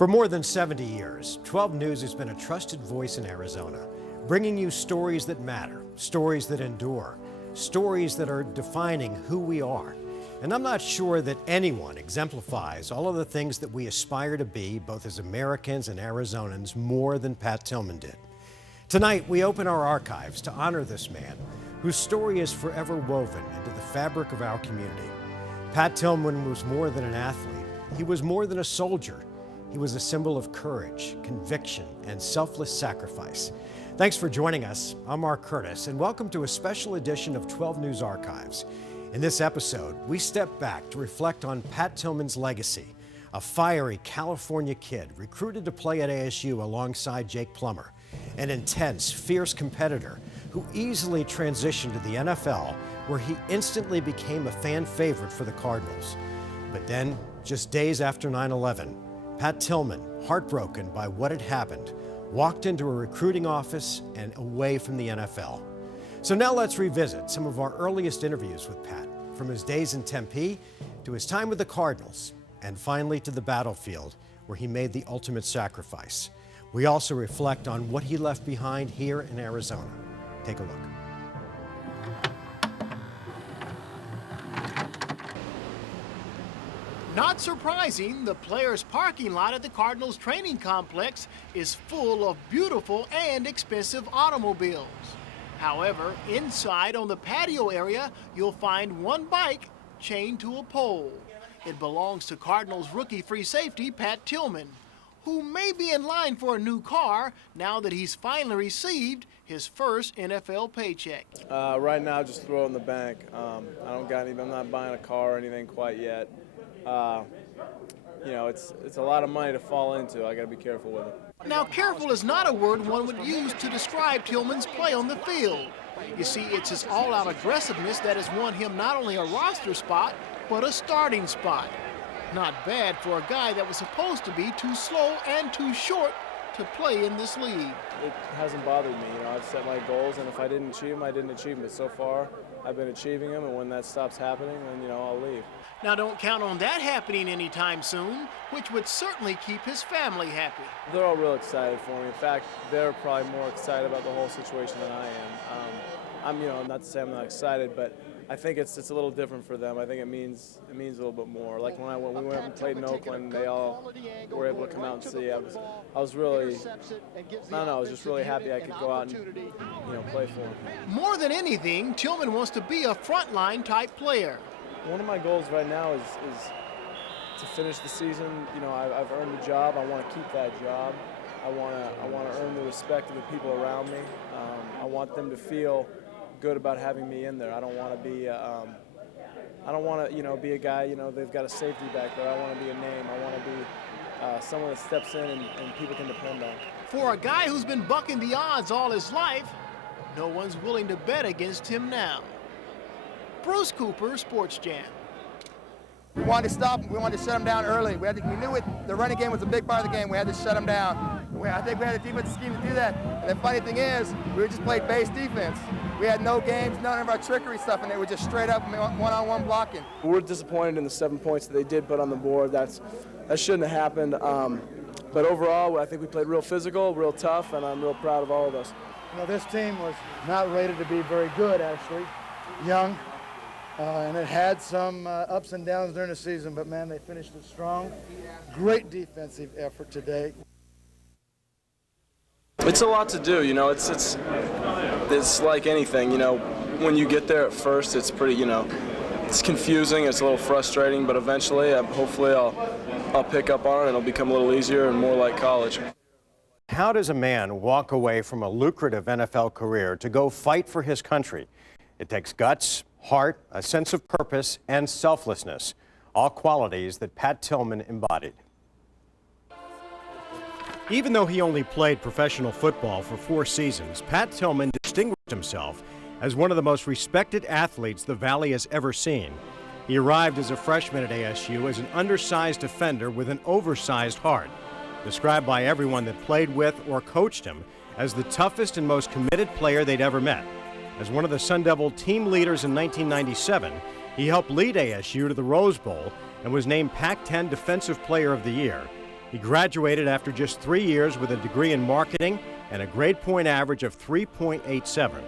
For more than 70 years, 12 News has been a trusted voice in Arizona, bringing you stories that matter, stories that endure, stories that are defining who we are. And I'm not sure that anyone exemplifies all of the things that we aspire to be, both as Americans and Arizonans, more than Pat Tillman did. Tonight, we open our archives to honor this man, whose story is forever woven into the fabric of our community. Pat Tillman was more than an athlete. He was more than a soldier. He was a symbol of courage, conviction, and selfless sacrifice. Thanks for joining us. I'm Mark Curtis, and welcome to a special edition of 12 News Archives. In this episode, we step back to reflect on Pat Tillman's legacy, a fiery California kid recruited to play at ASU alongside Jake Plummer, an intense, fierce competitor who easily transitioned to the NFL, where he instantly became a fan favorite for the Cardinals. But then, just days after 9/11, Pat Tillman, heartbroken by what had happened, walked into a recruiting office and away from the NFL. So now let's revisit some of our earliest interviews with Pat, from his days in Tempe to his time with the Cardinals, and finally to the battlefield where he made the ultimate sacrifice. We also reflect on what he left behind here in Arizona. Take a look. Not surprising, the players' parking lot at the Cardinals training complex is full of beautiful and expensive automobiles. However, inside on the patio area, you'll find one bike chained to a pole. It belongs to Cardinals rookie free safety Pat Tillman, who may be in line for a new car now that he's finally received his first NFL paycheck. Right now, just throw it in the bank. I'm not buying a car or anything quite yet. It's a lot of money to fall into. I got to be careful with it. Now, careful is not a word one would use to describe Tillman's play on the field. You see, it's his all-out aggressiveness that has won him not only a roster spot, but a starting spot. Not bad for a guy that was supposed to be too slow and too short to play in this league. It hasn't bothered me. I've set my goals, and if I didn't achieve them, I didn't achieve them. But so far, I've been achieving them, and when that stops happening, then, I'll leave. Now, don't count on that happening anytime soon, which would certainly keep his family happy. They're all real excited for me. In fact, they're probably more excited about the whole situation than I am. I'm not to say I'm not excited, but I think it's a little different for them. I think it means a little bit more. Like when we went and played in Oakland, they all were able to come out and see. I was just really happy I could go out and play for them. More than anything, Tillman wants to be a frontline type player. One of my goals right now is to finish the season. I've earned the job. I want to keep that job. I want to earn the respect of the people around me. I want them to feel good about having me in there. I don't want to be be a guy, they've got a safety back there. I want to be a name. I want to be someone that steps in and people can depend on. For a guy who's been bucking the odds all his life, no one's willing to bet against him now. Bruce Cooper, Sports Jam. We wanted to stop him. We wanted to shut him down early. We knew it. The running game was a big part of the game. We had to shut him down. I think we had a defensive scheme to do that. And the funny thing is, we just played base defense. We had no games, none of our trickery stuff, and they were just straight up one-on-one blocking. We're disappointed in the 7 points that they did put on the board. That shouldn't have happened. But overall, I think we played real physical, real tough, and I'm real proud of all of us. This team was not rated to be very good, actually. Young. And it had some ups and downs during the season, but man, they finished it strong. Great defensive effort today. It's a lot to do, it's like anything, when you get there at first, it's pretty, it's confusing, it's a little frustrating, but eventually, hopefully I'll pick up on it and it'll become a little easier and more like college. How does a man walk away from a lucrative NFL career to go fight for his country? It takes guts, heart, a sense of purpose, and selflessness, all qualities that Pat Tillman embodied. Even though he only played professional football for 4 seasons, Pat Tillman distinguished himself as one of the most respected athletes the Valley has ever seen. He arrived as a freshman at ASU as an undersized defender with an oversized heart, described by everyone that played with or coached him as the toughest and most committed player they'd ever met. As one of the Sun Devil team leaders in 1997, he helped lead ASU to the Rose Bowl and was named Pac-10 Defensive Player of the Year. He graduated after just 3 years with a degree in marketing and a grade point average of 3.87.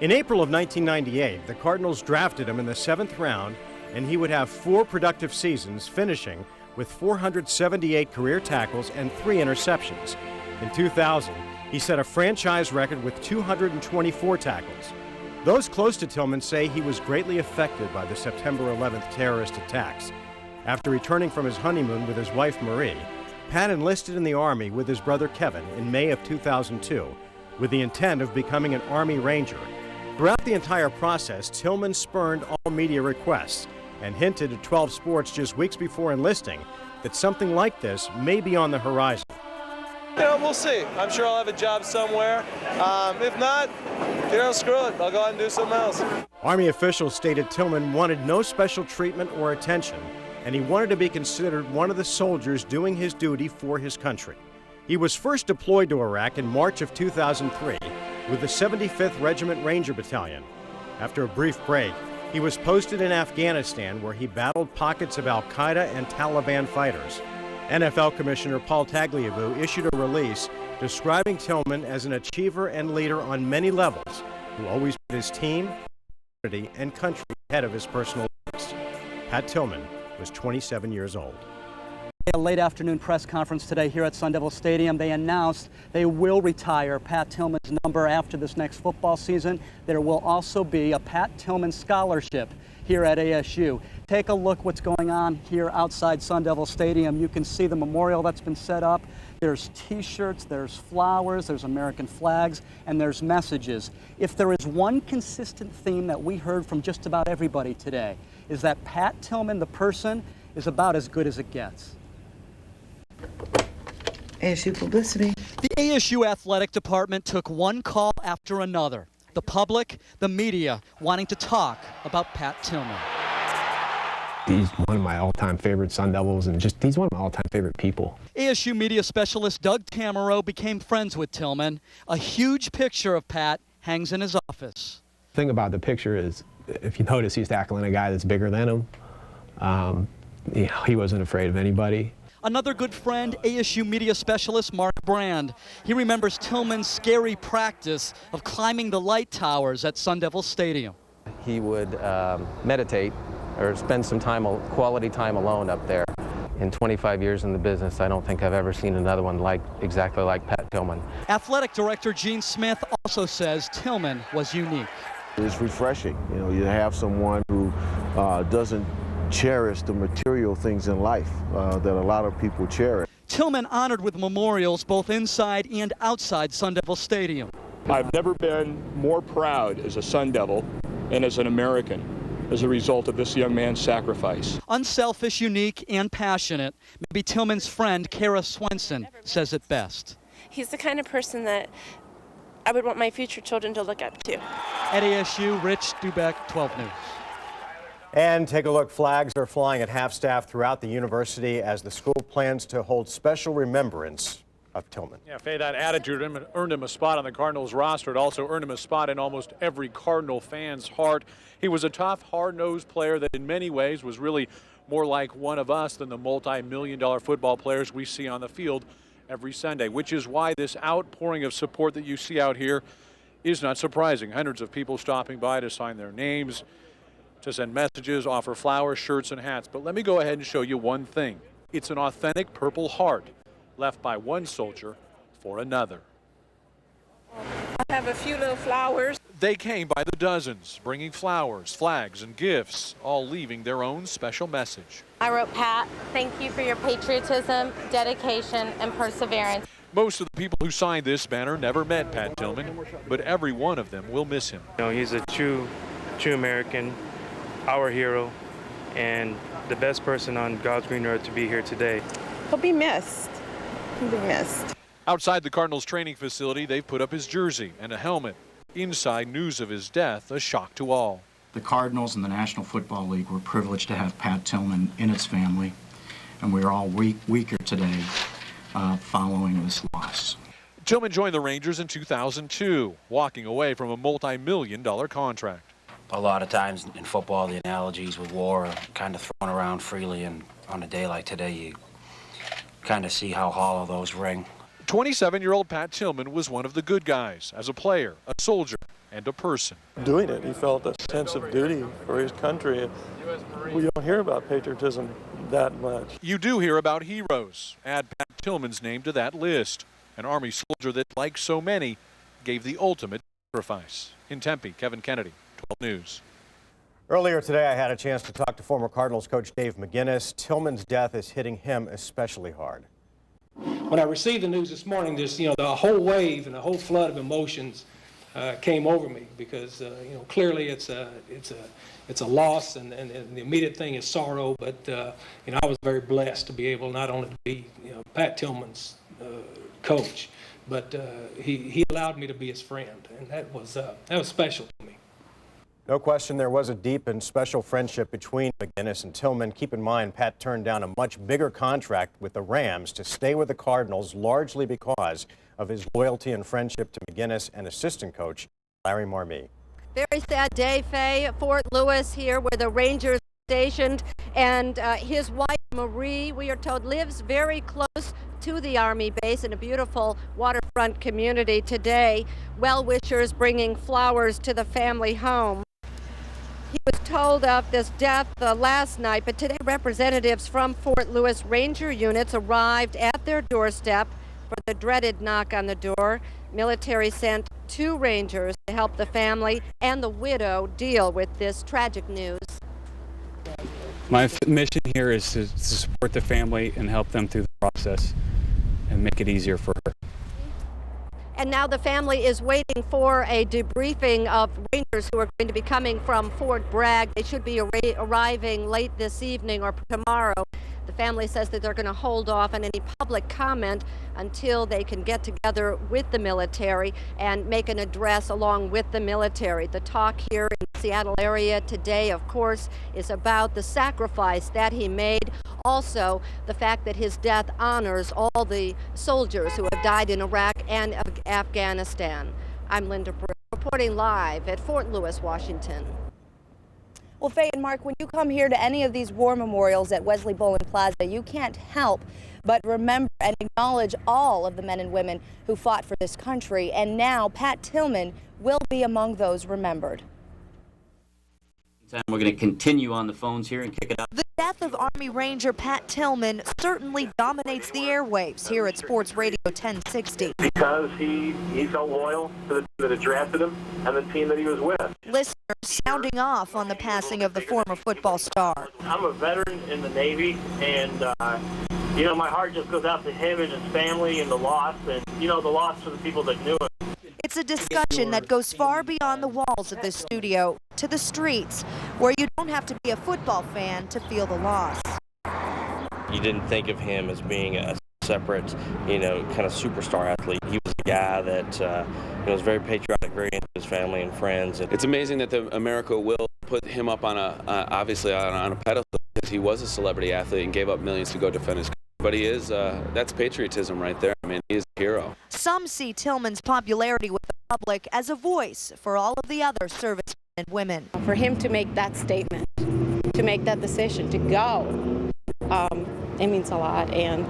In April of 1998, the Cardinals drafted him in the 7th round, and he would have 4 productive seasons, finishing with 478 career tackles and 3 interceptions. In 2000, he set a franchise record with 224 tackles. Those close to Tillman say he was greatly affected by the September 11th terrorist attacks. After returning from his honeymoon with his wife Marie, Pat enlisted in the Army with his brother Kevin in May of 2002 with the intent of becoming an Army Ranger. Throughout the entire process, Tillman spurned all media requests and hinted at 12 Sports just weeks before enlisting that something like this may be on the horizon. We'll see. I'm sure I'll have a job somewhere. If not, screw it. I'll go out and do something else. Army officials stated Tillman wanted no special treatment or attention, and he wanted to be considered one of the soldiers doing his duty for his country. He was first deployed to Iraq in March of 2003 with the 75th Regiment Ranger Battalion. After a brief break, he was posted in Afghanistan, where he battled pockets of al-Qaeda and Taliban fighters. NFL Commissioner Paul Tagliabue issued a release describing Tillman as an achiever and leader on many levels, who always put his team, community, and country ahead of his personal lives. Pat Tillman was 27 years old. A late afternoon press conference today here at Sun Devil Stadium. They announced they will retire Pat Tillman's number after this next football season. There will also be a Pat Tillman scholarship here at ASU. Take a look what's going on here outside Sun Devil Stadium. You can see the memorial that's been set up. There's t-shirts, there's flowers, there's American flags, and there's messages. If there is one consistent theme that we heard from just about everybody today, is that Pat Tillman, the person, is about as good as it gets. ASU publicity. The ASU athletic department took one call after another. The public, the media, wanting to talk about Pat Tillman. He's one of my all-time favorite Sun Devils, and he's one of my all-time favorite people. ASU media specialist Doug Tamaro became friends with Tillman. A huge picture of Pat hangs in his office. The thing about the picture is, if you notice, he's tackling a guy that's bigger than him. He wasn't afraid of anybody. Another good friend, ASU media specialist Mark Brand. He remembers Tillman's scary practice of climbing the light towers at Sun Devil Stadium. He would meditate or spend some time, quality time alone up there. In 25 years in the business, I don't think I've ever seen another one exactly like Pat Tillman. Athletic director Gene Smith also says Tillman was unique. It's refreshing, you have someone who doesn't cherish the material things in life that a lot of people cherish. Tillman honored with memorials both inside and outside Sun Devil Stadium. I've never been more proud as a Sun Devil and as an American as a result of this young man's sacrifice. Unselfish, unique, and passionate. Maybe Tillman's friend, Kara Swenson, says it best. He's the kind of person that I would want my future children to look up to. At ASU, Rich Dubeck, 12 News. And take a look, flags are flying at half-staff throughout the university as the school plans to hold special remembrance of Tillman. Yeah, Faye, that attitude earned him a spot on the Cardinals roster. It also earned him a spot in almost every Cardinal fan's heart. He was a tough, hard-nosed player that in many ways was really more like one of us than the multi-million-dollar football players we see on the field every Sunday, which is why this outpouring of support that you see out here is not surprising. Hundreds of people stopping by to sign their names, to send messages, offer flowers, shirts, and hats. But let me go ahead and show you one thing. It's an authentic Purple Heart left by one soldier for another. I have a few little flowers. They came by the dozens, bringing flowers, flags, and gifts, all leaving their own special message. I wrote, Pat, thank you for your patriotism, dedication, and perseverance. Most of the people who signed this banner never met Pat Tillman, but every one of them will miss him. He's a true American, our hero, and the best person on God's green earth to be here today. He'll be missed. He'll be missed. Outside the Cardinals training facility, they've put up his jersey and a helmet. Inside, news of his death, a shock to all. The Cardinals and the National Football League were privileged to have Pat Tillman in its family, and we're all weaker today following this loss. Tillman joined the Rangers in 2002, walking away from a multi-million-dollar contract. A lot of times in football, the analogies with war are kind of thrown around freely, and on a day like today, kind of see how hollow those ring. 27-year-old Pat Tillman was one of the good guys as a player, a soldier, and a person. Doing it, he felt a sense of duty for his country. We don't hear about patriotism that much. You do hear about heroes. Add Pat Tillman's name to that list. An Army soldier that, like so many, gave the ultimate sacrifice. In Tempe, Kevin Kennedy, 12 News. Earlier today, I had a chance to talk to former Cardinals coach Dave McGinnis. Tillman's death is hitting him especially hard. When I received the news this morning, the whole wave and the whole flood of emotions came over me because clearly it's a loss and the immediate thing is sorrow. But I was very blessed to be able not only to be Pat Tillman's coach, but he allowed me to be his friend, and that was special to me. No question there was a deep and special friendship between McGinnis and Tillman. Keep in mind, Pat turned down a much bigger contract with the Rams to stay with the Cardinals, largely because of his loyalty and friendship to McGinnis and assistant coach Larry Marmee. Very sad day, Faye. Fort Lewis here where the Rangers are stationed, and his wife Marie, we are told, lives very close to the Army base in a beautiful waterfront community today. Well-wishers bringing flowers to the family home. He was told of this death last night, but today representatives from Fort Lewis Ranger units arrived at their doorstep for the dreaded knock on the door. Military sent 2 Rangers to help the family and the widow deal with this tragic news. My mission here is to support the family and help them through the process and make it easier for her. And now the family is waiting for a debriefing of Rangers who are going to be coming from Fort Bragg. They should be arriving late this evening or tomorrow. The family says that they're going to hold off on any public comment until they can get together with the military and make an address along with the military. The talk here in the Seattle area today, of course, is about the sacrifice that he made. Also, the fact that his death honors all the soldiers who have died in Iraq and Afghanistan. I'm Linda Brooks, reporting live at Fort Lewis, Washington. Well, Faye and Mark, when you come here to any of these war memorials at Wesley Bowen Plaza, you can't help but remember and acknowledge all of the men and women who fought for this country. And now Pat Tillman will be among those remembered. We're going to continue on the phones here and kick it up. The death of Army Ranger Pat Tillman certainly dominates the airwaves here at Sports Radio 1060. Because he's so loyal to the team that had drafted him and the team that he was with. Listeners sounding off on the passing of the former football star. I'm a veteran in the Navy, and my heart just goes out to him and his family and the loss, and the loss for the people that knew him. It's a discussion that goes far beyond the walls of this studio to the streets, where you don't have to be a football fan to feel the loss. You didn't think of him as being a separate, kind of superstar athlete. He was a guy that was very patriotic, very into his family and friends. It's amazing that America will put him up on obviously on a pedestal because he was a celebrity athlete and gave up millions to go defend his country. But he is, that's patriotism right there. I mean, he is a hero. Some see Tillman's popularity with the public as a voice for all of the other servicemen and women. For him to make that statement, to make that decision, to go, it means a lot. And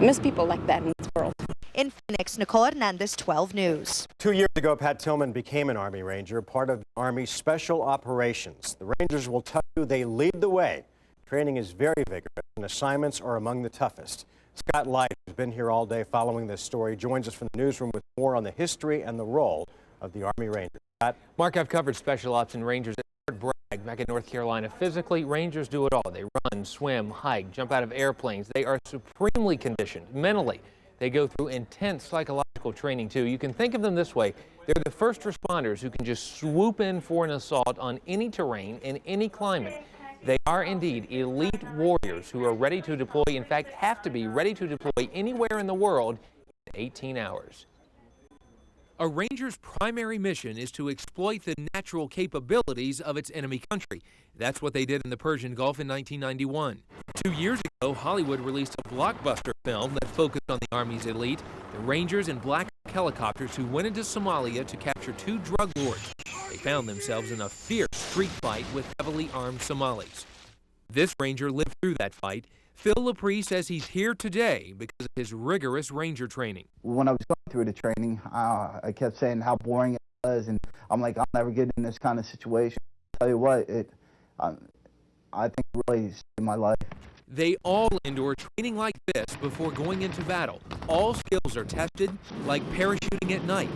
miss people like that in this world. In Phoenix, Nicole Hernandez, 12 News. 2 years ago, Pat Tillman became an Army Ranger, part of the Army's Special Operations. The Rangers will tell you they lead the way. Training is very vigorous, and assignments are among the toughest. Scott Light, who's been here all day following this story, joins us from the newsroom with more on the history and the role of the Army Rangers. Scott? Mark, I've covered Special Ops and Rangers at Fort Bragg back in North Carolina. Physically, Rangers do it all. They run, swim, hike, jump out of airplanes. They are supremely conditioned. Mentally, they go through intense psychological training, too. You can think of them this way. They're the first responders who can just swoop in for an assault on any terrain in any climate. They are indeed elite warriors who are ready to deploy, in fact, have to be ready to deploy anywhere in the world in 18 hours. A Ranger's primary mission is to exploit the natural capabilities of its enemy country. That's what they did in the Persian Gulf in 1991. 2 years ago, Hollywood released a blockbuster film that focused on the Army's elite, the Rangers in Black helicopters who went into Somalia to capture 2 drug lords. They found themselves in a fierce street fight with heavily armed Somalis. This Ranger lived through that fight. Phil Laprie says he's here today because of his rigorous Ranger training. When I was going through the training, I kept saying how boring it was, and I'm like, I'll never get in this kind of situation. I'll tell you what, I think it really saved my life. They all endure training like this before going into battle. All skills are tested, like parachuting at night,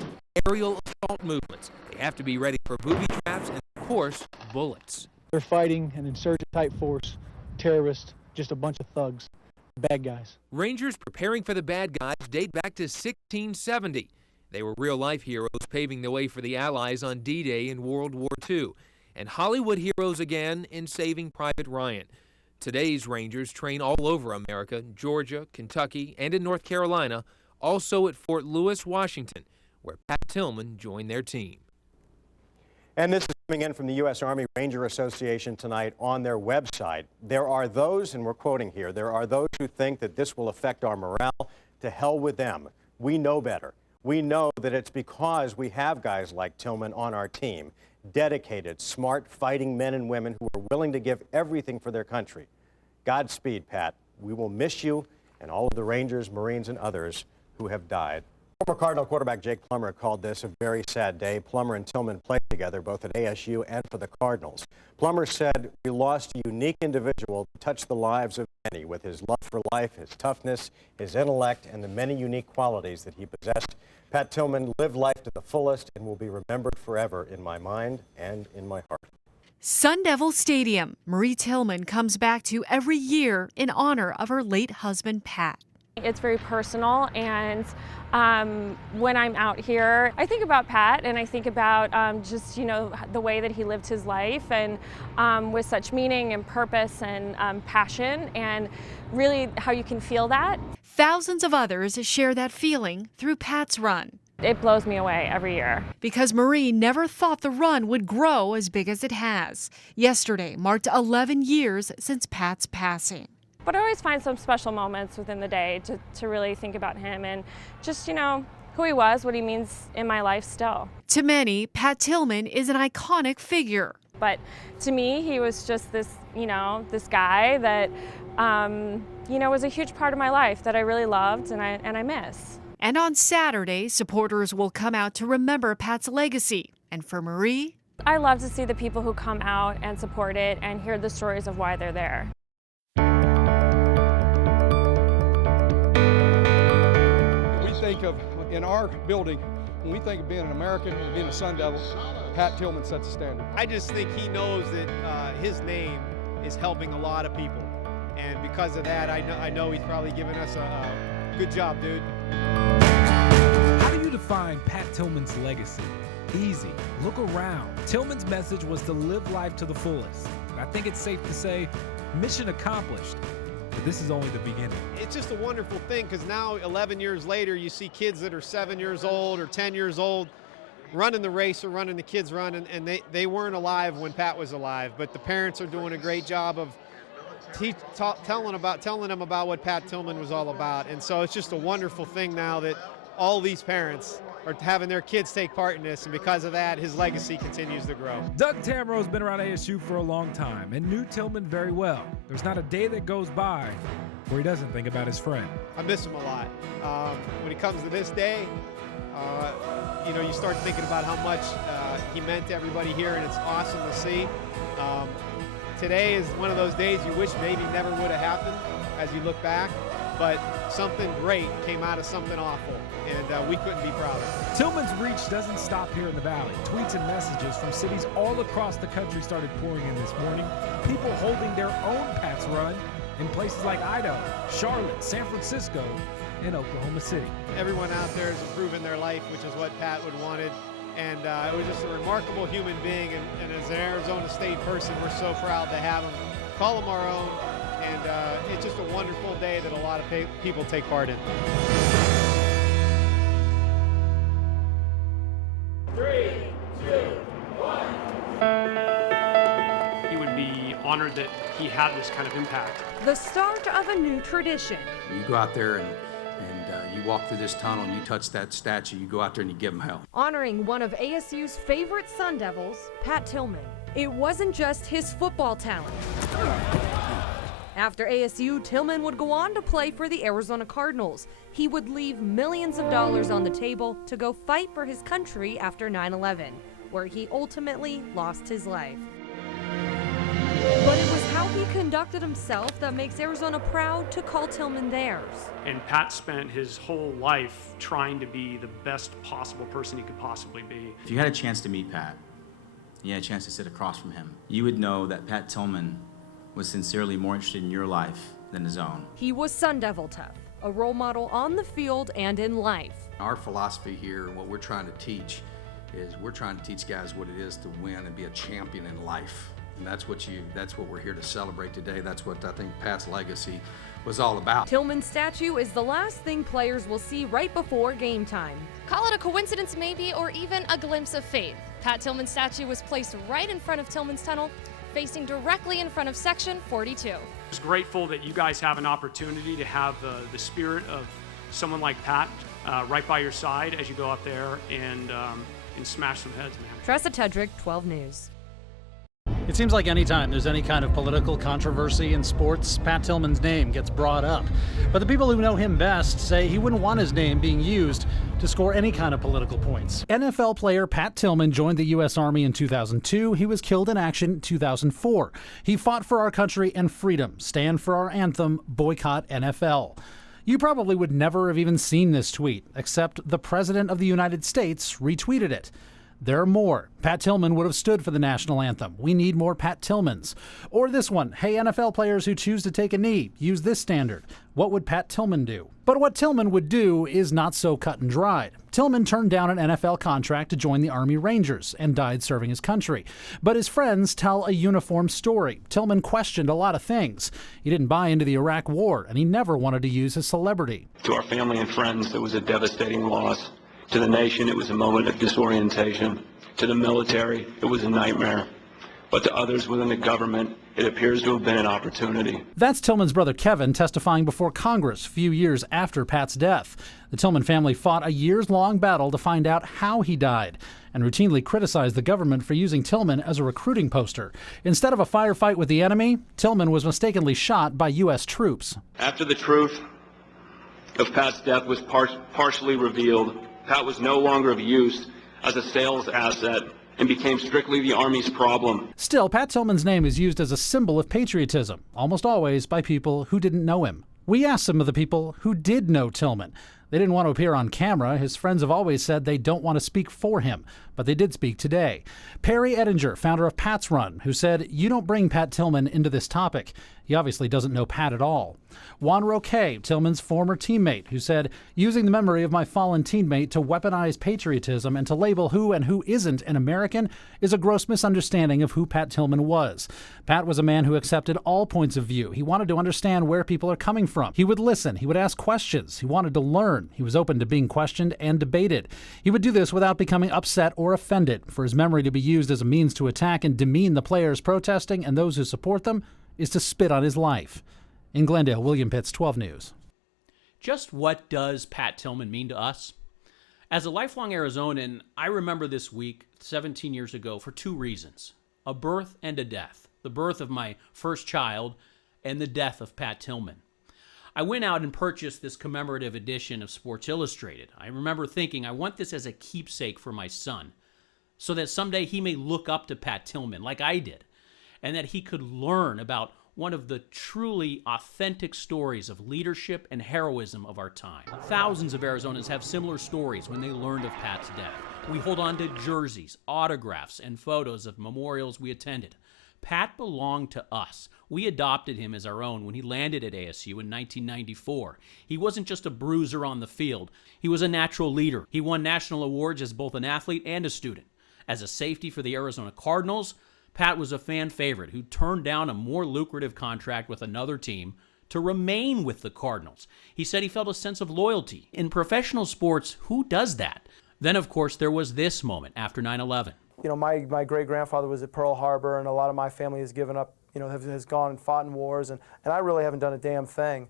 aerial assault movements. They have to be ready for booby traps and, of course, bullets. They're fighting an insurgent-type force, terrorists, just a bunch of thugs, bad guys. Rangers preparing for the bad guys date back to 1670. They were real-life heroes paving the way for the Allies on D-Day in World War II, and Hollywood heroes again in Saving Private Ryan. Today's Rangers train all over America, Georgia, Kentucky, and in North Carolina, also at Fort Lewis, Washington, where Pat Tillman joined their team. And this is coming in from the U.S. Army Ranger Association tonight on their website. There are those, and we're quoting here, there are those who think that this will affect our morale. To hell with them. We know better. We know that it's because we have guys like Tillman on our team. Dedicated, smart, fighting men and women who are willing to give everything for their country. Godspeed, Pat. We will miss you and all of the Rangers, Marines, and others who have died. Former Cardinal quarterback Jake Plummer called this a very sad day. Plummer and Tillman played together both at ASU and for the Cardinals. Plummer said, "We lost a unique individual who touched the lives of many with his love for life, his toughness, his intellect, and the many unique qualities that he possessed. Pat Tillman lived life to the fullest and will be remembered forever in my mind and in my heart." Sun Devil Stadium. Marie Tillman comes back to every year in honor of her late husband, Pat. It's very personal, and when I'm out here, I think about Pat, and I think about just, the way that he lived his life, and with such meaning and purpose and passion, and really how you can feel that. Thousands of others share that feeling through Pat's run. It blows me away every year. Because Marie never thought the run would grow as big as it has. Yesterday marked 11 years since Pat's passing. But I always find some special moments within the day to really think about him and just, who he was, what he means in my life still. To many, Pat Tillman is an iconic figure. But to me, he was just this, this guy that, was a huge part of my life that I really loved and I miss. And on Saturday, supporters will come out to remember Pat's legacy. And for Marie, I love to see the people who come out and support it and hear the stories of why they're there. Think of in our building, when we think of being an American and being a Sun Devil, Pat Tillman sets the standard. I just think he knows that his name is helping a lot of people, and because of that, I know he's probably giving us a good job, dude. How do you define Pat Tillman's legacy? Easy. Look around. Tillman's message was to live life to the fullest. I think it's safe to say, mission accomplished. But this is only the beginning. It's just a wonderful thing because now 11 years later you see kids that are 7 years old or 10 years old running the race or running the kids run, and they weren't alive when Pat was alive, but the parents are doing a great job of telling them about what Pat Tillman was all about. And so it's just a wonderful thing now that all these parents are having their kids take part in this, and because of that, his legacy continues to grow. Doug Tamro's been around ASU for a long time and knew Tillman very well. There's not a day that goes by where he doesn't think about his friend. I miss him a lot. When it comes to this day, you start thinking about how much he meant to everybody here, and it's awesome to see. Today is one of those days you wish maybe never would have happened as you look back, but something great came out of something awful, and we couldn't be prouder. Tillman's reach doesn't stop here in the Valley. Tweets and messages from cities all across the country started pouring in this morning. People holding their own Pat's run in places like Idaho, Charlotte, San Francisco, and Oklahoma City. Everyone out there is improving their life, which is what Pat would wanted. And it was just a remarkable human being, and as an Arizona State person, we're so proud to have him, call him our own, and it's just a wonderful day that a lot of people take part in. 3, 2, 1. He would be honored that he had this kind of impact. The start of a new tradition. You go out there and you walk through this tunnel and you touch that statue, you go out there and you give him hell. Honoring one of ASU's favorite Sun Devils, Pat Tillman. It wasn't just his football talent. After ASU, Tillman would go on to play for the Arizona Cardinals. He would leave millions of dollars on the table to go fight for his country after 9/11, where he ultimately lost his life. But it was how he conducted himself that makes Arizona proud to call Tillman theirs. And Pat spent his whole life trying to be the best possible person he could possibly be. If you had a chance to meet Pat, you had a chance to sit across from him, you would know that Pat Tillman was sincerely more interested in your life than his own. He was Sun Devil tough, a role model on the field and in life. Our philosophy here, what we're trying to teach, is we're trying to teach guys what it is to win and be a champion in life. And that's what we're here to celebrate today. That's what I think Pat's legacy was all about. Tillman's statue is the last thing players will see right before game time. Call it a coincidence maybe, or even a glimpse of fate. Pat Tillman's statue was placed right in front of Tillman's Tunnel, facing directly in front of Section 42. I was grateful that you guys have an opportunity to have the spirit of someone like Pat right by your side as you go up there and smash some heads, man. Tressa Tedrick, 12 News. It seems like anytime there's any kind of political controversy in sports, Pat Tillman's name gets brought up. But the people who know him best say he wouldn't want his name being used to score any kind of political points. NFL player Pat Tillman joined the U.S. Army in 2002. He was killed in action in 2004. He fought for our country and freedom, stand for our anthem, boycott NFL. You probably would never have even seen this tweet, except the President of the United States retweeted it. There are more. Pat Tillman would have stood for the national anthem. We need more Pat Tillmans. Or this one, hey, NFL players who choose to take a knee, use this standard. What would Pat Tillman do? But what Tillman would do is not so cut and dried. Tillman turned down an NFL contract to join the Army Rangers and died serving his country. But his friends tell a uniform story. Tillman questioned a lot of things. He didn't buy into the Iraq War, and he never wanted to use his celebrity. To our family and friends, it was a devastating loss. To the nation, it was a moment of disorientation. To the military, it was a nightmare. But to others within the government, it appears to have been an opportunity. That's Tillman's brother Kevin testifying before Congress a few years after Pat's death. The Tillman family fought a years-long battle to find out how he died and routinely criticized the government for using Tillman as a recruiting poster. Instead of a firefight with the enemy, Tillman was mistakenly shot by U.S. troops. After the truth of Pat's death was partially revealed, Pat was no longer of use as a sales asset and became strictly the Army's problem. Still, Pat Tillman's name is used as a symbol of patriotism, almost always by people who didn't know him. We asked some of the people who did know Tillman. They didn't want to appear on camera. His friends have always said they don't want to speak for him, but they did speak today. Perry Ettinger, founder of Pat's Run, who said, you don't bring Pat Tillman into this topic. He obviously doesn't know Pat at all. Juan Roque, Tillman's former teammate, who said, using the memory of my fallen teammate to weaponize patriotism and to label who and who isn't an American is a gross misunderstanding of who Pat Tillman was. Pat was a man who accepted all points of view. He wanted to understand where people are coming from. He would listen. He would ask questions. He wanted to learn. He was open to being questioned and debated. He would do this without becoming upset or offended. For his memory to be used as a means to attack and demean the players protesting and those who support them is to spit on his life. In Glendale, William Pitts, 12 News. Just what does Pat Tillman mean to us? As a lifelong Arizonan, I remember this week 17 years ago for two reasons: a birth and a death. The birth of my first child and the death of Pat Tillman. I went out and purchased this commemorative edition of Sports Illustrated. I remember thinking, I want this as a keepsake for my son, so that someday he may look up to Pat Tillman like I did, and that he could learn about one of the truly authentic stories of leadership and heroism of our time. Thousands of Arizonans have similar stories when they learned of Pat's death. We hold on to jerseys, autographs, and photos of memorials we attended. Pat belonged to us. We adopted him as our own when he landed at ASU in 1994. He wasn't just a bruiser on the field. He was a natural leader. He won national awards as both an athlete and a student. As a safety for the Arizona Cardinals, Pat was a fan favorite who turned down a more lucrative contract with another team to remain with the Cardinals. He said he felt a sense of loyalty. In professional sports, who does that? Then, of course, there was this moment after 9/11. You know, my great-grandfather was at Pearl Harbor, and a lot of my family has given up, has gone and fought in wars, and I really haven't done a damn thing.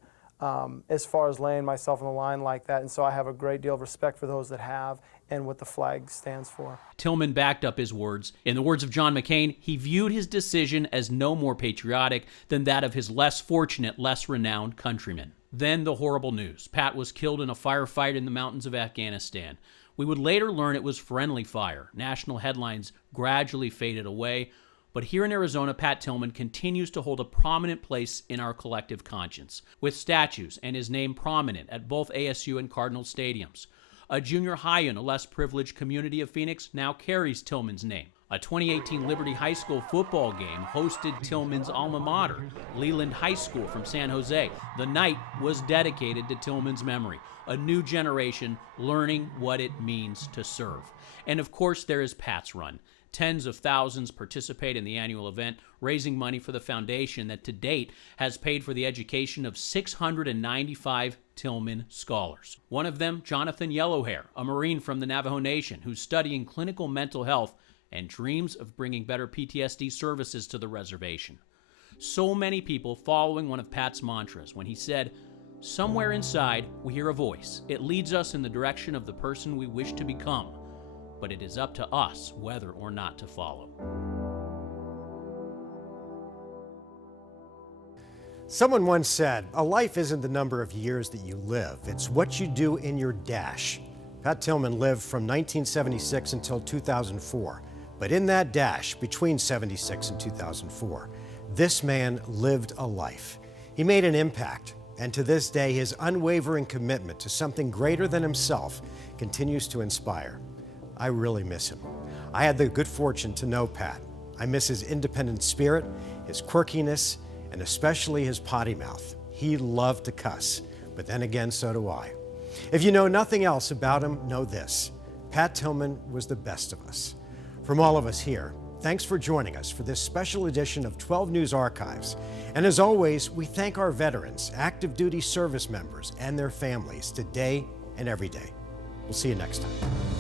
as far as laying myself on the line like that. And so I have a great deal of respect for those that have and what the flag stands for. Tillman backed up his words. In the words of John McCain, he viewed his decision as no more patriotic than that of his less fortunate, less renowned countrymen. Then the horrible news. Pat was killed in a firefight in the mountains of Afghanistan. We would later learn it was friendly fire. National headlines gradually faded away. But here in Arizona, Pat Tillman continues to hold a prominent place in our collective conscience, with statues and his name prominent at both ASU and Cardinals stadiums. A junior high in a less privileged community of Phoenix now carries Tillman's name. A 2018 Liberty High School football game hosted Tillman's alma mater, Leland High School from San Jose. The night was dedicated to Tillman's memory, a new generation learning what it means to serve. And of course, there is Pat's Run. Tens of thousands participate in the annual event, raising money for the foundation that to date has paid for the education of 695 Tillman scholars. One of them, Jonathan Yellowhair, a Marine from the Navajo Nation who's studying clinical mental health and dreams of bringing better PTSD services to the reservation. So many people following one of Pat's mantras when he said, "Somewhere inside, we hear a voice. It leads us in the direction of the person we wish to become. But it is up to us whether or not to follow." Someone once said, a life isn't the number of years that you live, it's what you do in your dash. Pat Tillman lived from 1976 until 2004, but in that dash between 76 and 2004, this man lived a life. He made an impact, and to this day, his unwavering commitment to something greater than himself continues to inspire. I really miss him. I had the good fortune to know Pat. I miss his independent spirit, his quirkiness, and especially his potty mouth. He loved to cuss, but then again, so do I. If you know nothing else about him, know this: Pat Tillman was the best of us. From all of us here, thanks for joining us for this special edition of 12 News Archives. And as always, we thank our veterans, active duty service members, and their families today and every day. We'll see you next time.